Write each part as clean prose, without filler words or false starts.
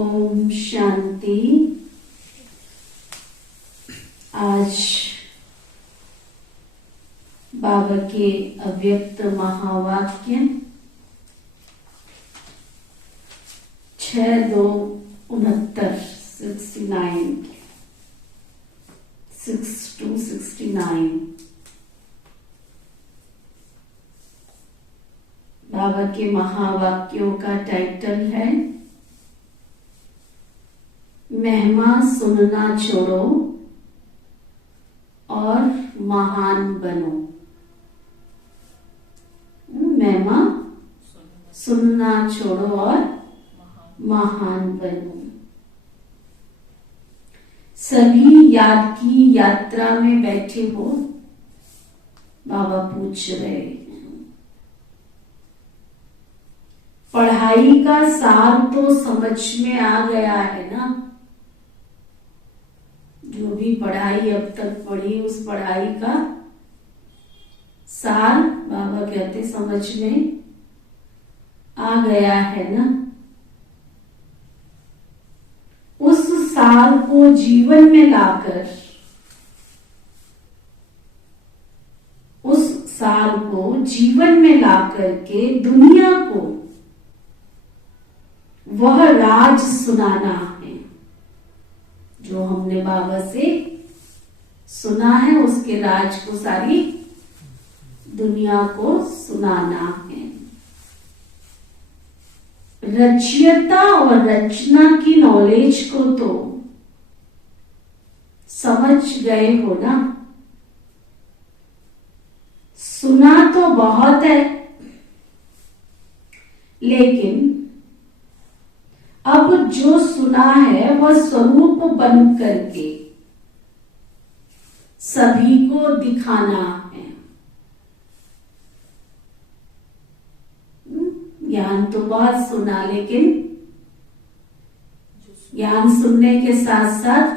ओम शांति। आज बाबा के अव्यक्त महावाक्य 6-2-69 बाबा के महावाक्यों का टाइटल है महिमा सुनना छोड़ो और महान बनो। महिमा सुनना छोड़ो और महान बनो। सभी याद की यात्रा में बैठे हो, बाबा पूछ रहे हैं। पढ़ाई का सार तो समझ में आ गया है ना। जो भी पढ़ाई अब तक पढ़ी उस पढ़ाई का सार बाबा कहते समझ में आ गया है ना। उस सार को जीवन में लाकर, उस सार को जीवन में लाकर के दुनिया को वह राज सुनाना है जो हमने बाबा से सुना है। उसके राज को सारी दुनिया को सुनाना है। रचयिता और रचना की नॉलेज को तो समझ गए हो ना। सुना तो बहुत है, लेकिन अब जो सुना है वह स्वरूप बन करके सभी को दिखाना है। ज्ञान तो बहुत सुना, लेकिन ज्ञान सुनने के साथ साथ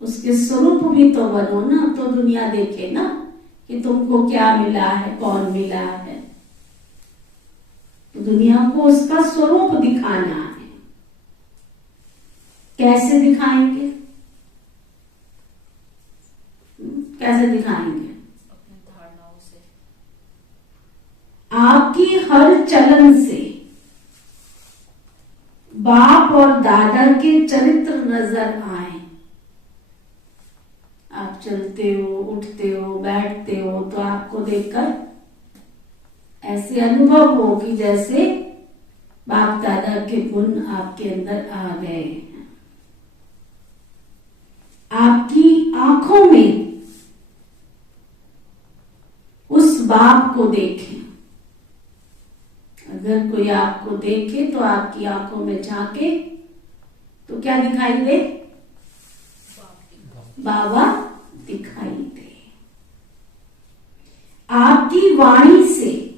उसके स्वरूप भी तो बनो ना। तो दुनिया देखे ना कि तुमको क्या मिला है, कौन मिला है। तो दुनिया को उसका स्वरूप दिखाना है। कैसे दिखाएंगे? कैसे दिखाएंगे? अपनी धारणाओं से, आपकी हर चलन से बाप और दादा के चरित्र नजर आए। आप चलते हो, उठते हो, बैठते हो तो आपको देखकर ऐसे अनुभव हो कि जैसे बाप दादा के गुण आपके अंदर आ गए। आपकी आंखों में उस बाप को देखें। अगर कोई आपको देखे तो आपकी आंखों में झांके तो क्या दिखाई दे? बाबा दिखाई दे। आपकी वाणी से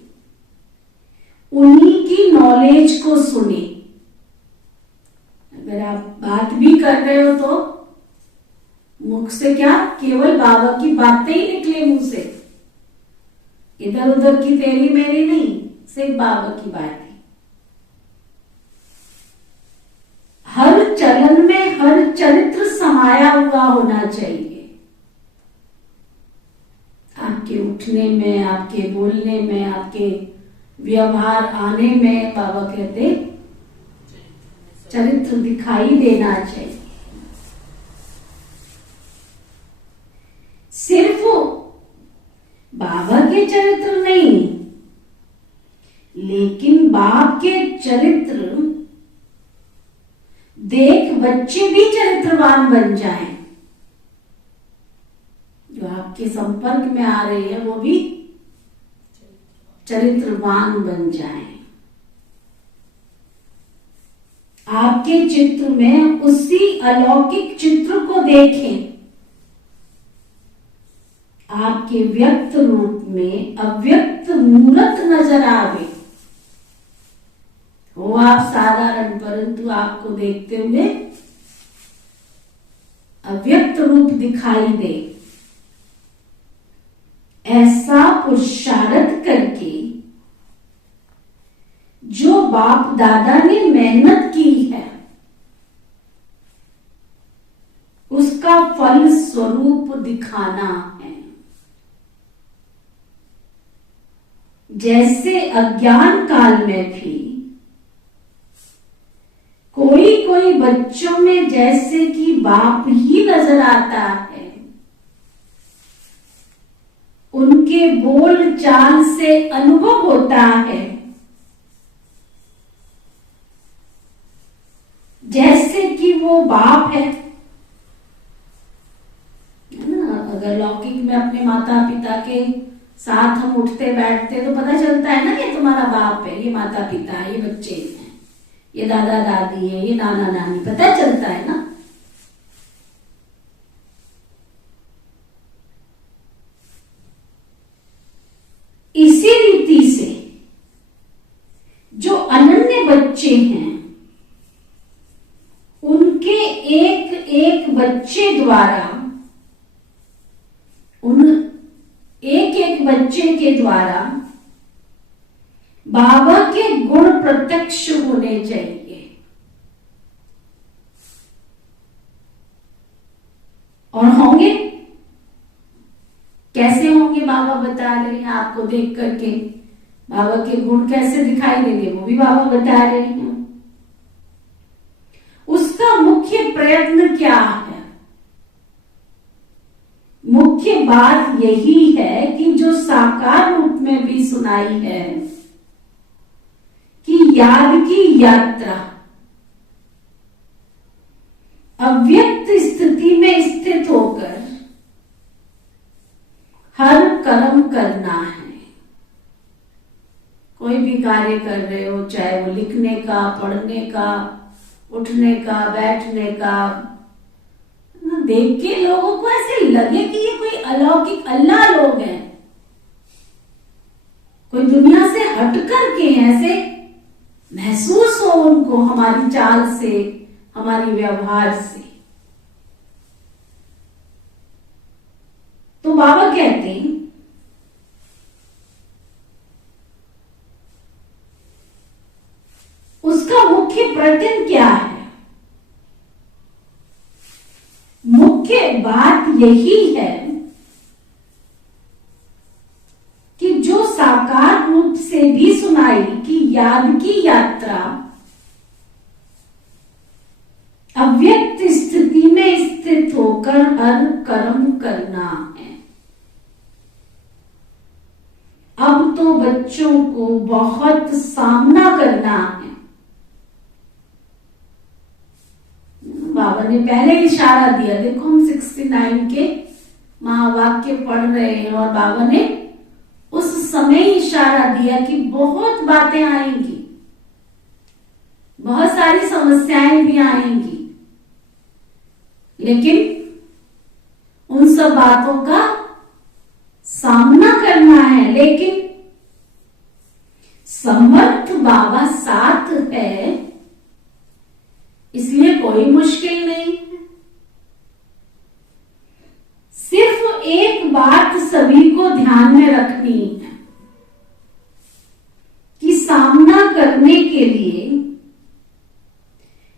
उन्हीं की नॉलेज को सुने। अगर आप बात भी कर रहे हो तो मुख से क्या केवल बाबा की बातें ही निकले मुंह से, इधर उधर की तेरी मेरी नहीं, सिर्फ बाबा की बातें। हर चलन में हर चरित्र समाया हुआ होना चाहिए। आपके उठने में, आपके बोलने में, आपके व्यवहार आने में बाबा कहते चरित्र दिखाई देना चाहिए। सिर्फ बाबा के चरित्र नहीं, लेकिन बाप के चरित्र देख बच्चे भी चरित्रवान बन जाएं। जो आपके संपर्क में आ रहे हैं वो भी चरित्रवान बन जाएं। आपके चित्र में उसी अलौकिक चित्र को देखें। आपके व्यक्त रूप में अव्यक्त मूर्त नजर आवे। वो आप साधारण, परंतु आपको देखते हुए अव्यक्त रूप दिखाई दे। ऐसा पुरुषार्थ करके जो बाप दादा ने मेहनत की है, दिखाना है। जैसे अज्ञान काल में भी कोई कोई बच्चों में जैसे कि बाप ही नजर आता है, उनके बोल चाल से अनुभव होता है जैसे कि वो बाप है ना। अगर लौकिक में अपने माता पिता के साथ हम उठते बैठते तो पता चलता है ना, ये तुम्हारा बाप है, ये माता पिता है, ये बच्चे हैं, ये दादा दादी है, ये नाना नानी, पता चलता है ना। इसी रीति से जो अनन्य बच्चे हैं उनके एक एक बच्चे द्वारा, उन एक एक बच्चे के द्वारा बाबा के गुण प्रत्यक्ष होने चाहिए। और होंगे, कैसे होंगे बाबा बता रहे हैं आपको देख करके। बाबा के गुण कैसे दिखाई देंगे वो भी बाबा बता रहे हैं। उसका मुख्य प्रयत्न क्या है? मुख्य बात यही है कि जो साकार रूप में भी सुनाई है कि याद की यात्रा अव्यक्त स्थिति में स्थित होकर हर कर्म करना है। कोई भी कार्य कर रहे हो, चाहे वो लिखने का, पढ़ने का, उठने का, बैठने का, देख के लोगों को ऐसे लगे कि ये कोई अलौकिक अल्लाह लोग हैं, कोई दुनिया से हट करके ऐसे महसूस हो उनको हमारी चाल से, हमारी व्यवहार से। तो बाबा कहते हैं उसका मुख्य प्रयत्न क्या है? मुख्य बात यही है कि जो साकार रूप से भी सुनाई कि याद की यात्रा अव्यक्त स्थिति में स्थित होकर हर कर्म करना है। अब तो बच्चों को बहुत सामना करना है। बाबा ने पहले इशारा दिया, देखो हम 69 के महावाक्य पढ़ रहे हैं और बाबा ने उस समय इशारा दिया कि बहुत बातें आएंगी, बहुत सारी समस्याएं भी आएंगी, लेकिन उन सब बातों का सामना करना है। लेकिन समर्थ बाबा साथ है, इसलिए कोई मुश्किल नहीं है। सिर्फ एक बात सभी को ध्यान में रखनी है कि सामना करने के लिए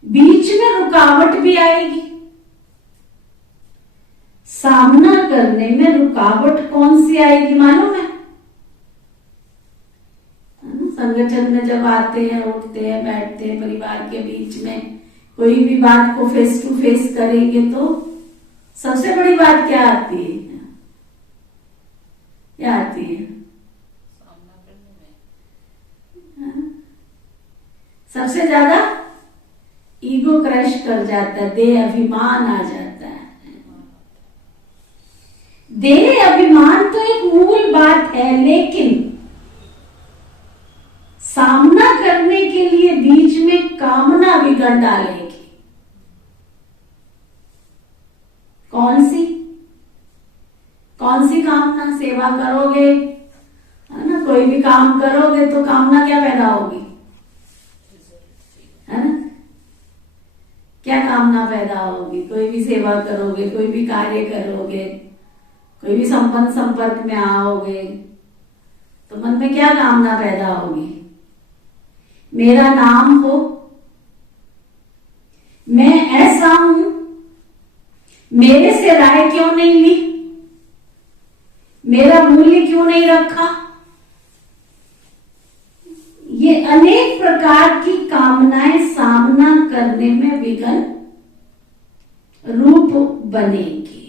बीच में रुकावट भी आएगी। सामना करने में रुकावट कौन सी आएगी मालूम है? संगठन में जब आते हैं, उठते हैं, बैठते हैं, परिवार के बीच में कोई भी बात को फेस टू फेस करेंगे तो सबसे बड़ी बात क्या आती है? क्या आती है? सामना करने में सबसे ज्यादा ईगो क्रश कर जाता है, देह अभिमान आ जाता है। देह अभिमान तो एक मूल बात है, लेकिन सामना करने के लिए बीच में कामना बिगड़ डालेगी। कौन सी कामना? सेवा करोगे है ना, कोई भी काम करोगे तो कामना क्या पैदा होगी, है ना? क्या कामना पैदा होगी? कोई भी सेवा करोगे, कोई भी कार्य करोगे, कोई भी संबंध संपर्क में आओगे तो मन में क्या कामना पैदा होगी? मेरा नाम हो, मैं ऐसा हूं, मेरे से राय क्यों नहीं ली? मेरा मूल्य क्यों नहीं रखा? ये अनेक प्रकार की कामनाएं सामना करने में विघ्न रूप बनेगी,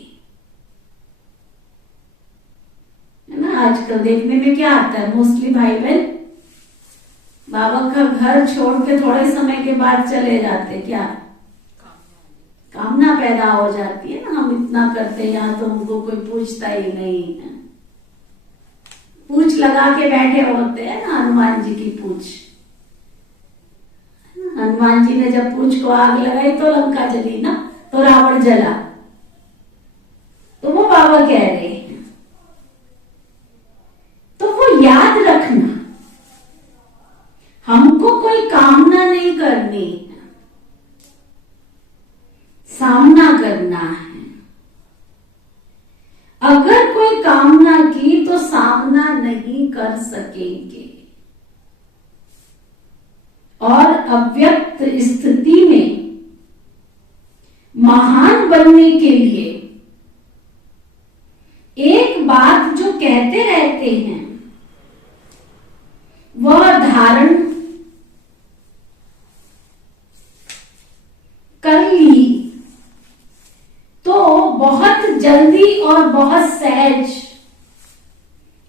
है ना। आजकल देखने में क्या आता है, मोस्टली भाई बहन बाबा का घर छोड़ के थोड़े समय के बाद चले जाते, क्या कामना पैदा हो जाती है ना, हम इतना करते हैं यहाँ तो हमको कोई पूछता ही नहीं है। पूछ लगा के बैठे होते हैं ना, हनुमान जी की पूछ। हनुमान जी ने जब पूछ को आग लगाई तो लंका जली ना, तो रावण जला। तो वो बाबा कह रहे हैं, तो वो याद रखना, हमको कोई कामना नहीं करनी, सामना करना है। अगर कोई कामना की तो सामना नहीं कर सकेंगे, और अव्यक्त स्थिति में महान बनने के लिए एक बात जो कहते रहते हैं वह धारण कर ली तो बहुत जल्दी और बहुत सहज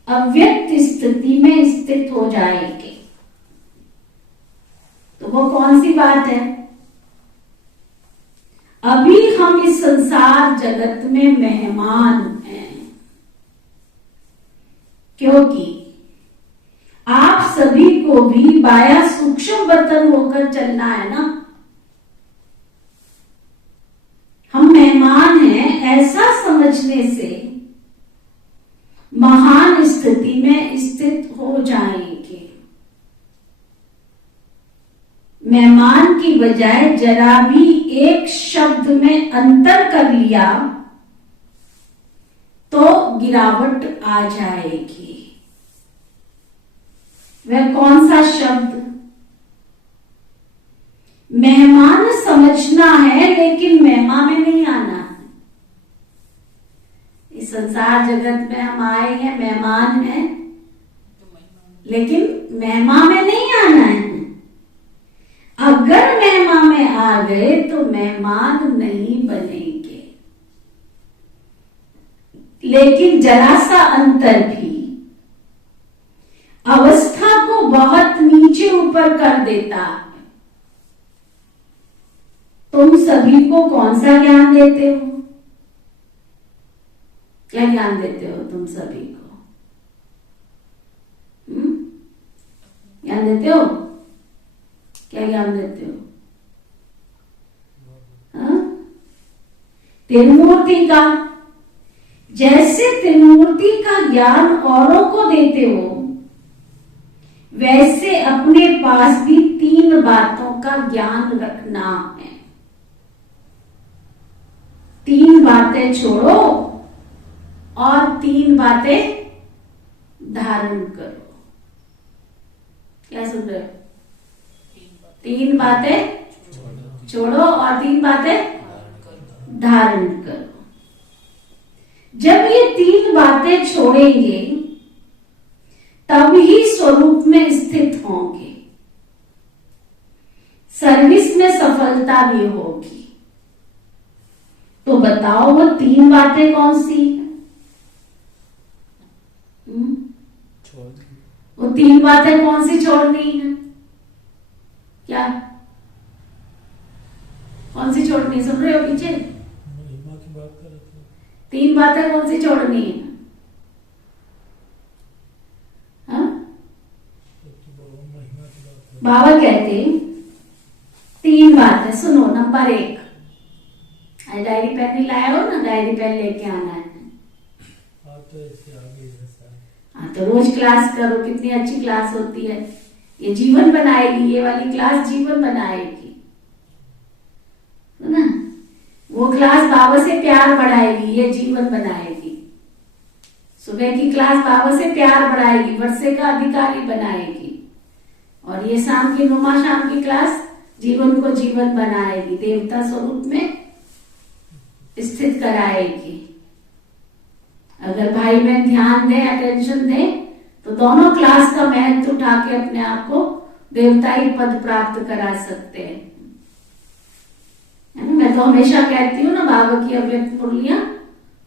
अव्यक्त स्थिति में स्थित हो जाएंगे। तो वो कौन सी बात है? अभी हम इस संसार जगत में मेहमान हैं, क्योंकि आप सभी को भी बाया सूक्ष्म बर्तन होकर चलना है ना। हम मेहमान हैं ऐसा समझने से महान स्थिति में स्थित हो जाएंगे। मेहमान की बजाय जरा भी एक शब्द में अंतर कर लिया तो गिरावट आ जाएगी। वह कौन सा शब्द? मेहमान समझना है लेकिन महिमा में नहीं आना है। इस संसार जगत में हम आए हैं, मेहमान हैं, लेकिन महिमा में नहीं आना है। अगर महिमा में आ गए तो मेहमान नहीं बनेंगे। लेकिन जरा सा अंतर भी अवस्था को बहुत नीचे ऊपर कर देता है। तुम सभी को कौन सा ज्ञान देते हो? क्या ज्ञान देते हो तुम सभी को? ज्ञान देते हो? क्या ज्ञान देते हो? त्रिमूर्ति का। जैसे त्रिमूर्ति का ज्ञान औरों को देते हो, वैसे अपने पास भी 3 बातों का ज्ञान रखना है। 3 बातें छोड़ो और 3 बातें धारण करो। क्या सुन रहे हो? 3 बातें छोड़ो और 3 बातें धारण करो। जब ये 3 बातें छोड़ेंगे तब ही स्वरूप में स्थित होंगे, सर्विस में सफलता भी होगी। तो बताओ वो 3 बातें कौन सी है? वो 3 बातें कौन सी छोड़नी है? क्या कौन सी छोड़नी? सुन रहे हो पीछे? 3 बातें कौन सी छोड़नी है? बाबा कहते 3 बातें सुनो। नंबर 1, डायरी पेन नहीं लाया हो ना, डायरी पेन लेके आना है। तो रोज क्लास करो, कितनी अच्छी क्लास होती है। ये जीवन बनाएगी, ये वाली क्लास जीवन बनाएगी, है ना। वो क्लास बाबा से प्यार बढ़ाएगी, ये जीवन बनाएगी। सुबह की क्लास बाबा से प्यार बढ़ाएगी, वर्षे का अधिकारी बनाएगी। और ये शाम की नुमा शाम की क्लास जीवन को जीवन बनाएगी, देवता स्वरूप में स्थित कराएगी। अगर भाई बहन ध्यान दें, अटेंशन दें, तो दोनों क्लास का महत्व उठा के अपने आप को देवताई पद प्राप्त करा सकते हैं। है ना? मैं तो हमेशा कहती हूँ ना, बाबा की अव्यक्त मुरलियां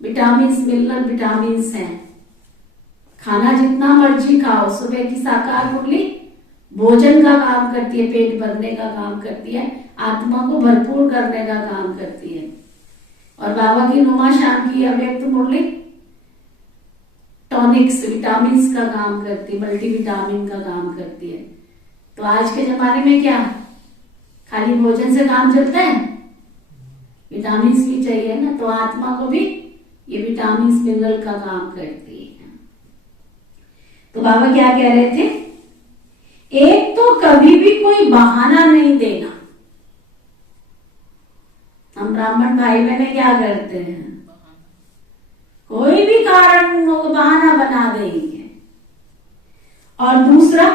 विटामिन मिनरल विटामिन हैं। खाना जितना मर्जी खाओ, सुबह की साकार मुरली भोजन का काम करती है, पेट भरने का काम करती है, आत्मा को भरपूर करने का काम करती है। और बाबा की नुमा शाम की अव्यक्त मुरली टॉनिक्स विटामिन का काम करती है, मल्टीविटामिन का काम करती है। तो आज के जमाने में क्या खाली भोजन से काम चलता है? विटामिन भी चाहिए ना, तो आत्मा को भी ये विटामिन मिनरल का काम करती है। तो बाबा क्या कह रहे थे? एक तो कभी भी कोई बहाना नहीं देना। हम ब्राह्मण भाई बहन क्या करते हैं? कोई भी कारण वो बहाना बना देंगे। और दूसरा,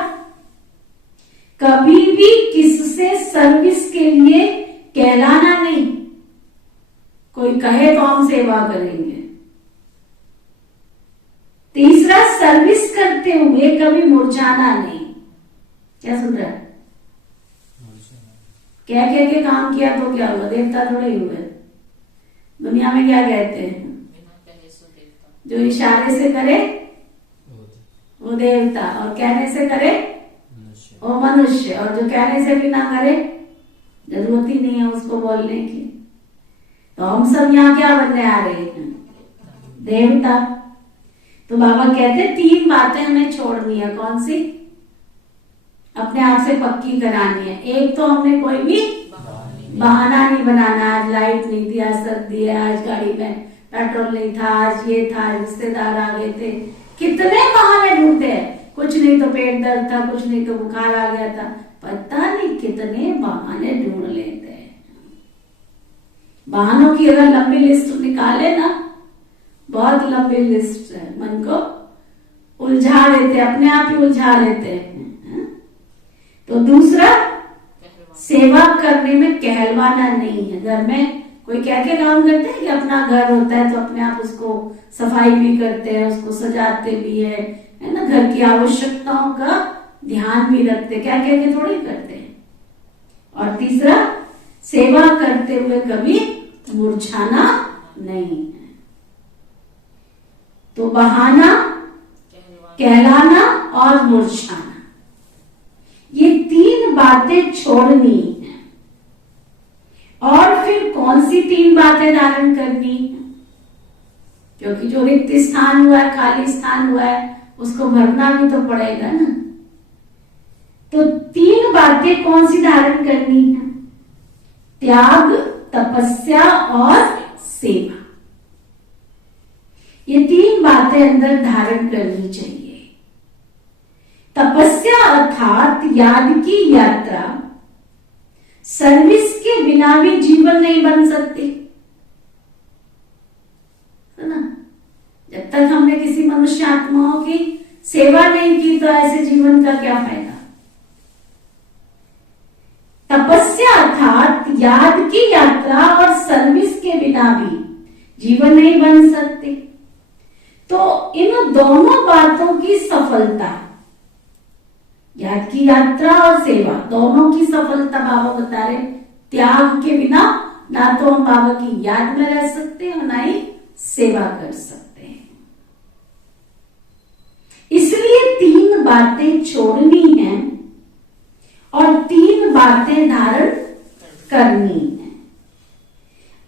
कभी भी किससे सर्विस के लिए कहलाना नहीं। कोई कहे तो हम सेवा करेंगे। तीसरा, सर्विस करते हुए कभी मुरझाना नहीं। क्या सुन रहा है? क्या कह के काम किया तो क्या हुआ? देवता थोड़े ही हुए। दुनिया में क्या कहते हैं? जो इशारे से करे वो देवता, और कहने से करे वो मनुष्य, और जो कहने से भी ना करे, जरूरत ही नहीं है उसको बोलने की। तो हम सब यहाँ क्या बनने आ रहे हैं? देवता। तो बाबा कहते 3 बातें हमें छोड़नी है। कौन सी? अपने आप से पक्की करानी है। एक तो हमने कोई भी बहाना नहीं बनाना। आज लाइट नहीं थी, आज सर्दी है, आज गाड़ी में पेट्रोल नहीं था, आज ये था, रिश्तेदार आ गए थे। कितने बहाने ढूंढते हैं। कुछ नहीं तो पेट दर्द था, कुछ नहीं तो बुखार आ गया था। पता नहीं कितने बहाने ढूंढ लेते हैं। बहानों की अगर लंबी लिस्ट निकाले ना, बहुत लंबी लिस्ट है, मन को उलझा लेते, अपने आप ही उलझा लेते हैं। तो दूसरा, सेवा करने में कहलवाना नहीं है। घर में कोई क्या क्या काम करते हैं कि अपना घर होता है तो अपने आप उसको सफाई भी करते हैं, उसको सजाते भी है ना, घर की आवश्यकताओं का ध्यान भी रखते, क्या क्या के थोड़ी करते हैं। और तीसरा, सेवा करते हुए कभी मुरझाना नहीं है। तो बहाना, कहलाना और मुरझाना, ये 3 बातें छोड़नी है। और फिर कौन सी 3 बातें धारण करनी है? क्योंकि जो रिक्त स्थान हुआ है, खाली स्थान हुआ है, उसको भरना भी तो पड़ेगा ना। तो 3 बातें कौन सी धारण करनी है? त्याग, तपस्या और सेवा। ये 3 बातें अंदर धारण करनी चाहिए। तपस्या अर्थात याद की यात्रा। सर्विस के बिना भी जीवन नहीं बन सकती, है ना। जब तक हमने किसी मनुष्य आत्माओं की सेवा नहीं की तो ऐसे जीवन का क्या फायदा। तपस्या अर्थात याद की यात्रा और सर्विस के बिना भी जीवन नहीं बन सकते। तो इन दोनों बातों की सफलता, याद की यात्रा और सेवा, दोनों की सफलता बाबा बता रहे, त्याग के बिना ना तो हम बाबा की याद में रह सकते और ना ही सेवा कर सकते हैं। इसलिए 3 बातें छोड़नी है और 3 बातें धारण करनी है।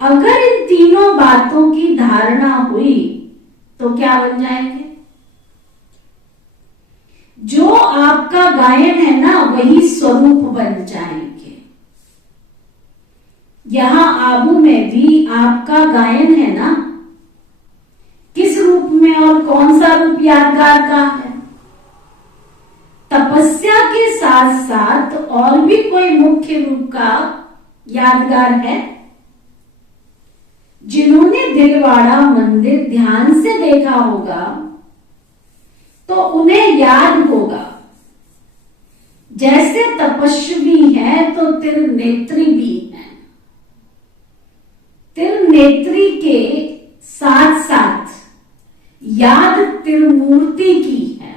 अगर इन तीनों बातों की धारणा हुई तो क्या बन जाएंगे? जो आपका गायन है ना, वही स्वरूप बन जाएंगे। यहां आबू में भी आपका गायन है ना, किस रूप में और कौन सा रूप यादगार का है? तपस्या के साथ साथ और भी कोई मुख्य रूप का यादगार है? जिन्होंने दिलवाड़ा मंदिर ध्यान से देखा होगा तो उन्हें याद होगा, जैसे तपस्वी है तो तिरनेत्री भी है। तिरनेत्री के साथ साथ याद त्रिमूर्ति की है।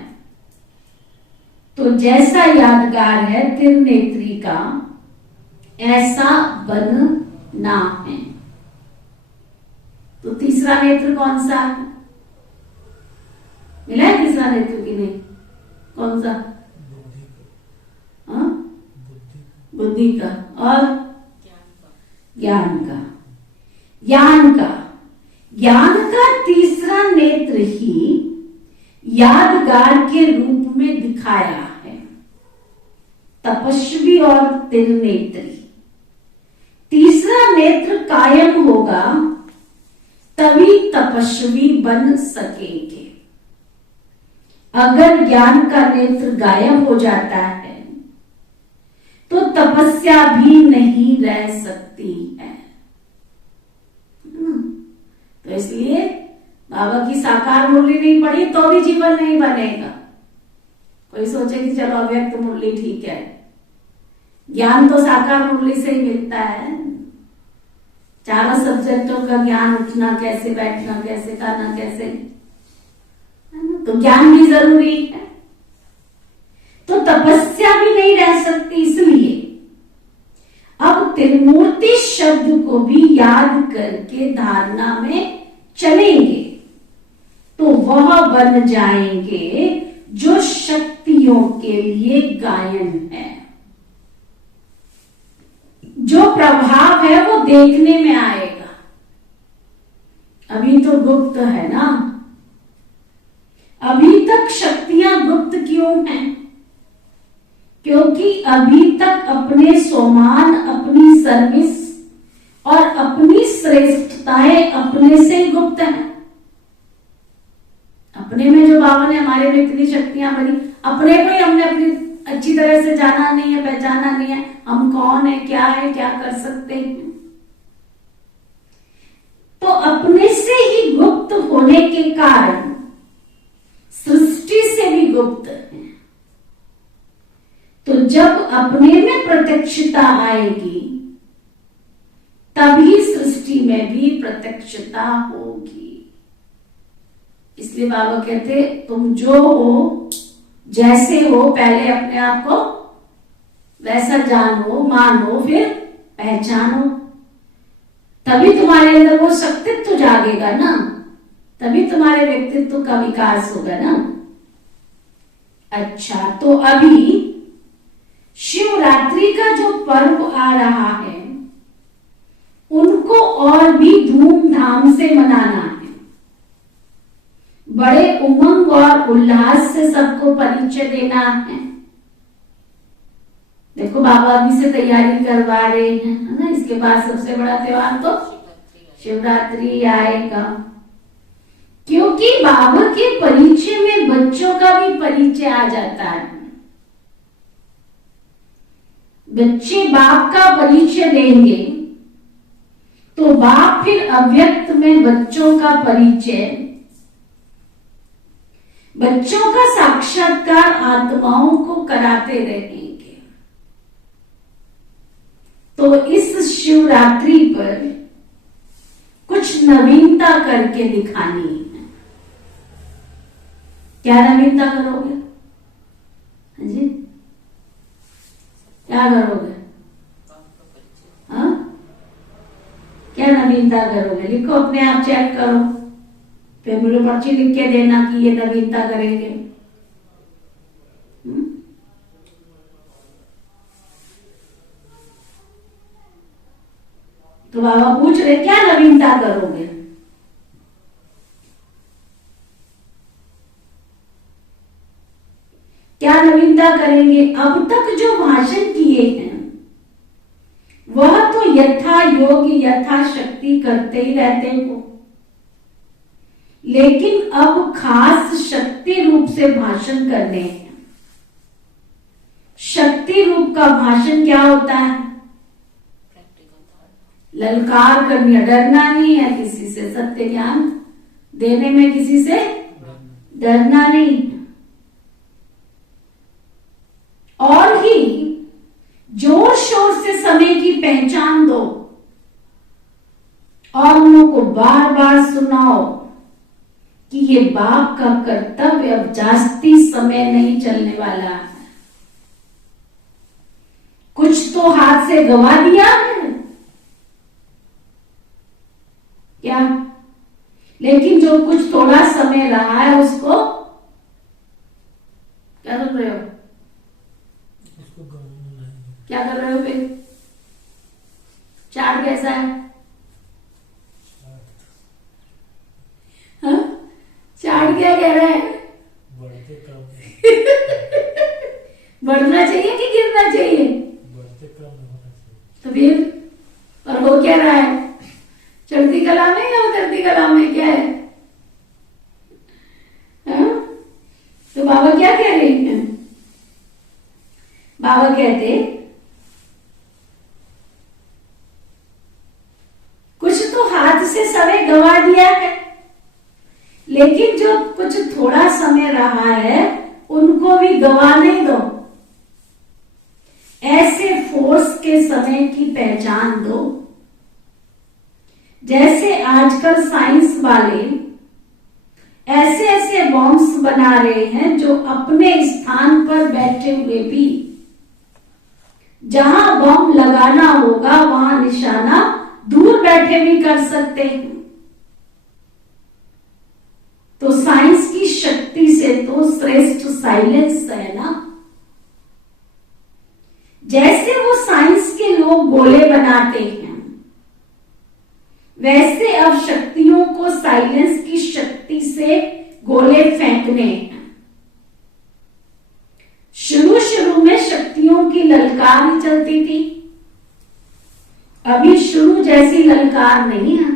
तो जैसा यादगार है त्रिनेत्री का, ऐसा बनना है। तो तीसरा नेत्र कौन सा है? मिला है तीसरा नेत्र की नहीं? कौन सा? बुद्धि का और ज्ञान का। ज्ञान का तीसरा नेत्र ही यादगार के रूप में दिखाया है। तपस्वी और त्रिनेत्री। तीसरा नेत्र कायम होगा तभी तपस्वी बन सकेंगे। अगर ज्ञान का नेत्र गायब हो जाता है तो तपस्या भी नहीं रह सकती है। तो इसलिए बाबा की साकार मुरली नहीं पढ़ी तो भी जीवन नहीं बनेगा। कोई सोचे कि चलो अव्यक्त मुरली ठीक है, ज्ञान तो साकार मुरली से ही मिलता है। चारों सब्जेक्टों का ज्ञान, उठना कैसे, बैठना कैसे, खाना कैसे, है ना? तो ज्ञान भी जरूरी है। तो तपस्या भी नहीं रह सकती। इसलिए अब त्रिमूर्ति शब्द को भी याद करके धारणा में चलेंगे तो वह बन जाएंगे जो शक्तियों के लिए गायन है। जो प्रभाव है वो देखने में आएगा। अभी तो गुप्त है ना। अभी तक शक्तियां गुप्त क्यों हैं? क्योंकि अभी तक अपने सोमान, अपनी सर्विस और अपनी श्रेष्ठताएं अपने से ही गुप्त हैं। अपने में जो बाबा ने हमारे में इतनी शक्तियां भरी, अपने को ही हमने अपनी अच्छी तरह से जाना नहीं है, पहचाना नहीं है। हम कौन है, क्या कर सकते हैं। तो अपने से ही गुप्त होने के कारण सृष्टि से भी गुप्त है। तो जब अपने में प्रत्यक्षता आएगी तभी सृष्टि में भी प्रत्यक्षता होगी। इसलिए बाबा कहते तुम जो हो, जैसे हो, पहले अपने आप को वैसा जानो, मानो, फिर पहचानो। तभी तुम्हारे अंदर वो शक्तित्व जागेगा ना, तभी तुम्हारे व्यक्तित्व का विकास होगा ना। अच्छा, तो अभी शिवरात्रि का जो पर्व आ रहा है उनको और भी धूमधाम से मनाना है। बड़े उमंग और उल्लास से सबको परिचय देना है। देखो बाबा अभी से तैयारी करवा रहे हैं, है ना। इसके बाद सबसे बड़ा त्योहार तो शिवरात्रि आएगा। क्योंकि बाबा के परिचय में बच्चों का भी परिचय आ जाता है। बच्चे बाप का परिचय देंगे तो बाप फिर अव्यक्त में बच्चों का परिचय, बच्चों का साक्षात्कार आत्माओं को कराते रहेंगे। तो इस शिवरात्रि पर कुछ नवीनता करके दिखानी है। क्या नवीनता करोगे? हाँ जी, क्या करोगे? हाँ, क्या नवीनता करोगे? लिखो, अपने आप चेक करो, फिर मुझे पर्ची लिख के देना कि ये नवीनता करेंगे। तो बाबा पूछ रहे क्या नवीनता करोगे? क्या नवीनता करेंगे? अब तक जो भाषण किए हैं वह तो यथा योग्य यथा शक्ति करते ही रहते हो, लेकिन अब खास शक्ति रूप से भाषण करने हैं। शक्ति रूप का भाषण क्या होता है? ललकार करनी है, डरना नहीं है किसी से, सत्य ज्ञान देने में किसी से डरना नहीं। और ही जोर शोर से समय की पहचान दो और उनको बार बार सुनाओ कि ये बाप का कर्तव्य अब जास्ती समय नहीं चलने वाला है। कुछ तो हाथ से गवा दिया है क्या, लेकिन जो कुछ थोड़ा समय रहा है उसको क्या कर रहे हो, उसको गवाना नहीं। क्या कर रहे हो फिर? चार्ट कैसा है? हाँ? चार्ट क्या कह रहा है? बढ़ते कम बढ़ना चाहिए कि गिरना चाहिए? बढ़ते कम होना चाहिए। तो फिर और वो क्या रहा है? चढ़ती कला में या उतरती कला में, क्या है? हाँ? तो बाबा क्या कह रहे हैं? बाबा कहते कुछ तो हाथ से समय गवा दिया है, लेकिन जो कुछ थोड़ा समय रहा है उनको भी गवाने दो। ऐसे फोर्स के समय की पहचान दो। जैसे आजकल साइंस वाले ऐसे ऐसे बॉम्ब्स बना रहे हैं जो अपने स्थान पर बैठे हुए भी जहां बम लगाना होगा वहां निशाना दूर बैठे भी कर सकते हैं। तो साइंस की शक्ति से तो श्रेष्ठ साइलेंस है ना। जैसे वो साइंस के लोग गोले बनाते हैं, वैसे अब शक्तियों को साइलेंस की शक्ति से गोले फेंकने हैं। शुरू शुरू में शक्तियों की ललकार ही चलती थी, अभी शुरू जैसी ललकार नहीं है।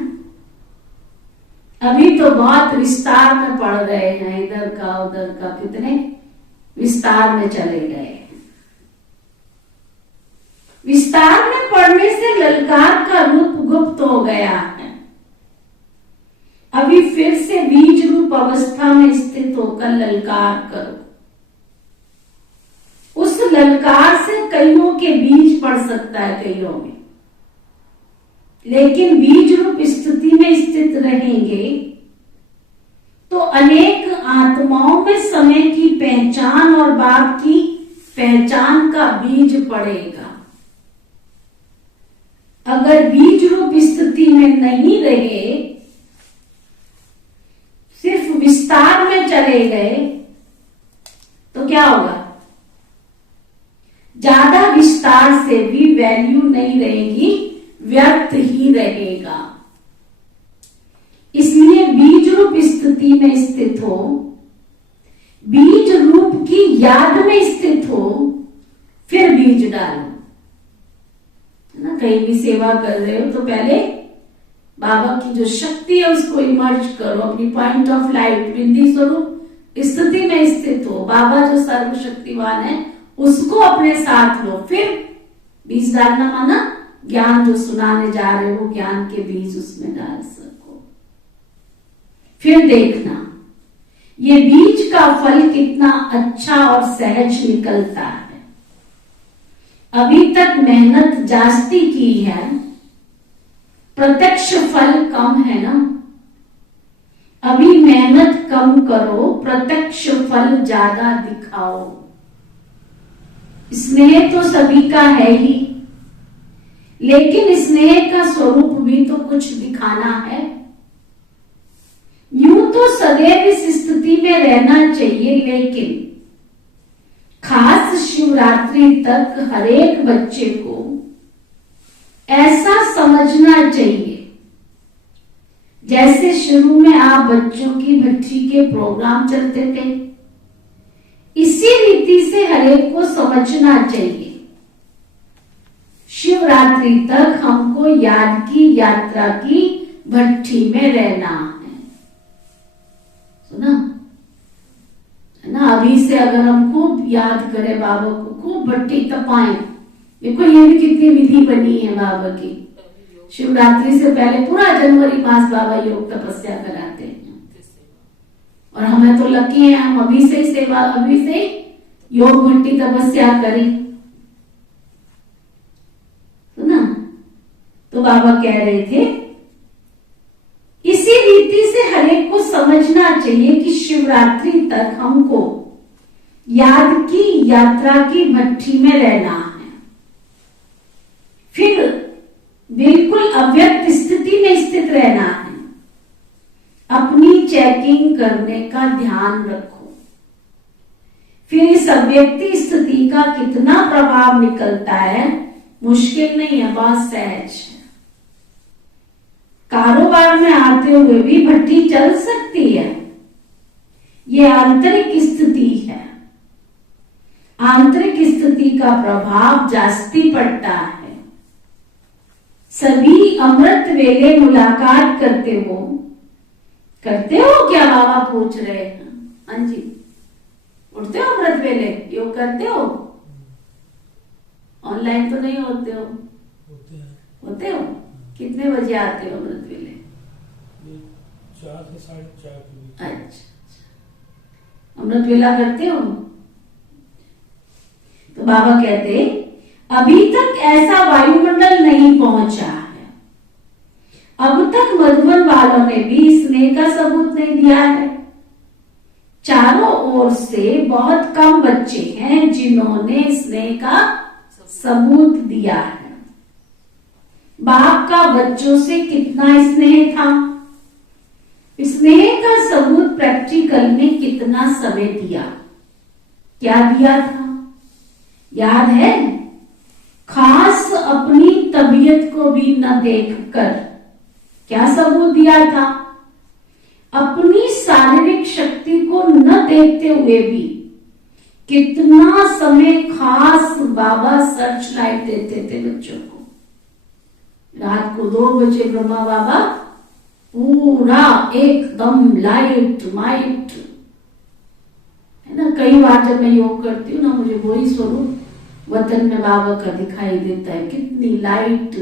अभी तो बहुत विस्तार में पड़ गए हैं, इधर का उधर का कितने विस्तार में चले गए हैं। विस्तार में पड़ने से ललकार का रूप गुप्त हो गया है। अभी फिर से बीज रूप अवस्था में स्थित होकर ललकार करो। उस ललकार से कईयों के बीज पड़ सकता है, कईयों में, लेकिन बीज रूप स्थिति में स्थित रहेंगे तो अनेक आत्माओं में समय की पहचान और बाप की पहचान का बीज पड़ेगा। अगर बीज रूप स्थिति में नहीं रहे, सिर्फ विस्तार में चले गए, तो क्या होगा? ज्यादा विस्तार से भी वैल्यू नहीं रहेगी, व्यर्थ ही रहेगा। इसलिए बीज रूप स्थिति में स्थित हो, बीज रूप की याद में स्थित हो, फिर बीज डालो। ना, कहीं भी सेवा कर रहे हो तो पहले बाबा की जो शक्ति है उसको इमर्ज करो, अपनी पॉइंट ऑफ लाइट बिंदी स्वरूप स्थिति में स्थित हो। बाबा जो सर्वशक्तिवान है उसको अपने साथ लो, फिर बीज डालना, माना ज्ञान जो सुनाने जा रहे हो ज्ञान के बीज उसमें डाल सको। फिर देखना ये बीज का फल कितना अच्छा और सहज निकलता है। अभी तक मेहनत जास्ती की है, प्रत्यक्ष फल कम है ना। अभी मेहनत कम करो, प्रत्यक्ष फल ज्यादा दिखाओ। स्नेह तो सभी का है ही, लेकिन स्नेह का स्वरूप भी तो कुछ दिखाना है। यूं तो सदैव इस स्थिति में रहना चाहिए, लेकिन खास शिवरात्रि तक हर एक बच्चे को ऐसा समझना चाहिए जैसे शुरू में आप बच्चों की भट्टी के प्रोग्राम चलते थे, इसी रीति से हर एक को समझना चाहिए। शिवरात्रि तक हमको याद की यात्रा की भट्टी में रहना है। सुना है ना? अभी से अगर हम खूब याद करें बाबा को, खूब भट्टी तपाएं। देखो ये भी कितनी विधि बनी है बाबा की। शिवरात्रि से पहले पूरा जनवरी मास बाबा योग तपस्या कराते हैं, और हमें तो लकी है, हम अभी से ही सेवा, अभी से योग भट्टी तपस्या करें। सुना? तो बाबा कह रहे थे इसी रीति से हर एक को समझना चाहिए कि शिवरात्रि तक हमको याद की यात्रा की भट्ठी में रहना है, फिर बिल्कुल अव्यक्त स्थिति में स्थित रहना है। अपनी चेकिंग करने का ध्यान रखो। फिर इस अव्यक्ति स्थिति का कितना प्रभाव निकलता है, मुश्किल नहीं है, बहुत सहज है। कारोबार में आते हुए भी भट्टी चल सकती है। ये आंतरिक स्थिति है। आंतरिक स्थिति का प्रभाव जास्ती पड़ता है। सभी अमृत वेले मुलाकात करते हो क्या? बाबा पूछ रहे हैं। हाँ जी, उठते हो अमृत वेले, योग करते हो? ऑनलाइन तो नहीं होते हो? होते हो? कितने बजे आते हो अमृत वेले? 4 से 4:30 के बीच। अच्छा, अमृत वेला करते हो? तो बाबा कहते अभी तक ऐसा वायुमंडल नहीं पहुंचा है। अब तक मधुबन वालों ने भी स्नेह का सबूत नहीं दिया है। चारों ओर से बहुत कम बच्चे हैं जिन्होंने स्नेह का सबूत दिया है। बाप का बच्चों से कितना स्नेह था, स्नेह का सबूत प्रैक्टिकल में कितना समय दिया, क्या दिया था याद है? खास अपनी तबीयत को भी न देखकर क्या सबूत दिया था? अपनी शारीरिक शक्ति को न देखते हुए भी कितना समय खास बाबा सर्च लाइट देते थे बच्चों को। रात को 2 बजे ब्रह्मा बाबा पूरा एकदम लाइट माइट है ना। कई बार जब मैं योग करती हूँ ना, मुझे वही स्वरूप वतन में बाबा का दिखाई देता है। कितनी लाइट,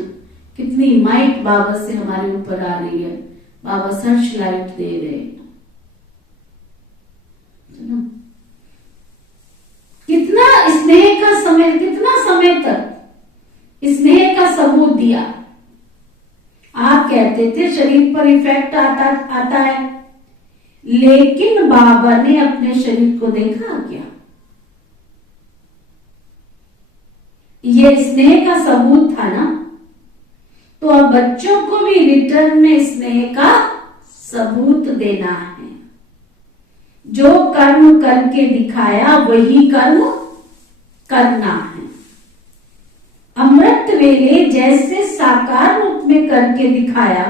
कितनी माइट बाबा से हमारे ऊपर आ रही है। बाबा सर्च लाइट दे रहे हैं। कितना स्नेह का समय, कितना समय तक स्नेह का सबूत दिया। आप कहते थे शरीर पर इफेक्ट आता है, लेकिन बाबा ने अपने शरीर को देखा क्या? ये स्नेह का सबूत था ना। तो अब बच्चों को भी रिटर्न में स्नेह का सबूत देना है। जो कर्म करके दिखाया वही कर्म करना है। अमृत वेले जैसे साकार रूप में करके दिखाया,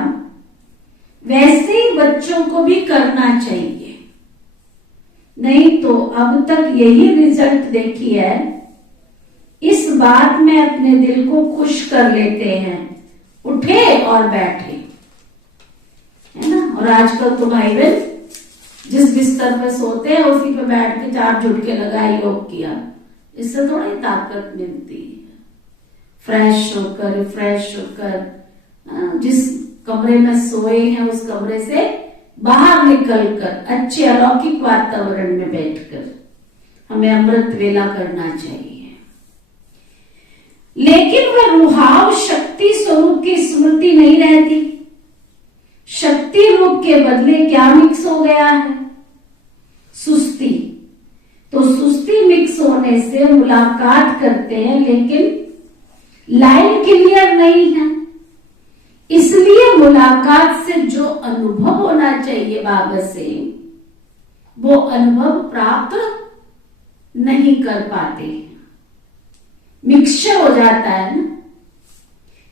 वैसे ही बच्चों को भी करना चाहिए। नहीं तो अब तक यही रिजल्ट देखी है। इस बात में अपने दिल को खुश कर लेते हैं, उठे और बैठे, है ना। और आजकल तो भाई बहन जिस बिस्तर पे सोते हैं उसी पे बैठ के 4 झुटके लगाए, योग किया, इससे थोड़ी ताकत मिलती है। फ्रेश होकर, रिफ्रेश होकर, जिस कमरे में सोए हैं उस कमरे से बाहर निकलकर अच्छे अलौकिक वातावरण में बैठकर हमें अमृत वेला करना चाहिए। लेकिन वह रुहाव शक्ति स्वरूप की स्मृति नहीं रहती। शक्ति रूप के बदले क्या मिक्स हो गया है? सुस्ती। तो सुस्ती मिक्स होने से मुलाकात करते हैं, लेकिन लाइन क्लियर नहीं है। इसलिए मुलाकात से जो अनुभव होना चाहिए बाबा से, वो अनुभव प्राप्त नहीं कर पाते। मिक्सचर हो जाता है ना।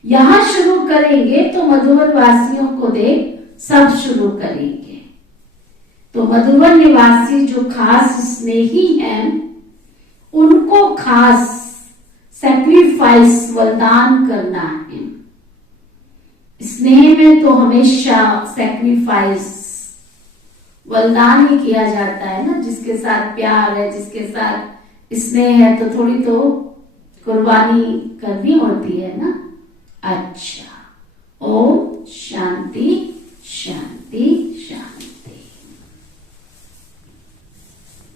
यहां शुरू करेंगे तो मधुबन वासियों को देख सब शुरू करेंगे। तो मधुबन निवासी जो खास स्नेही हैं, उनको खास सैक्रिफाइस वरदान करना है। स्नेह में तो हमेशा सैक्रिफाइस वरदान ही किया जाता है ना। जिसके साथ प्यार है, जिसके साथ स्नेह है, तो थोड़ी तो कुर्बानी करनी होती है ना। अच्छा, ओम शांति शांति।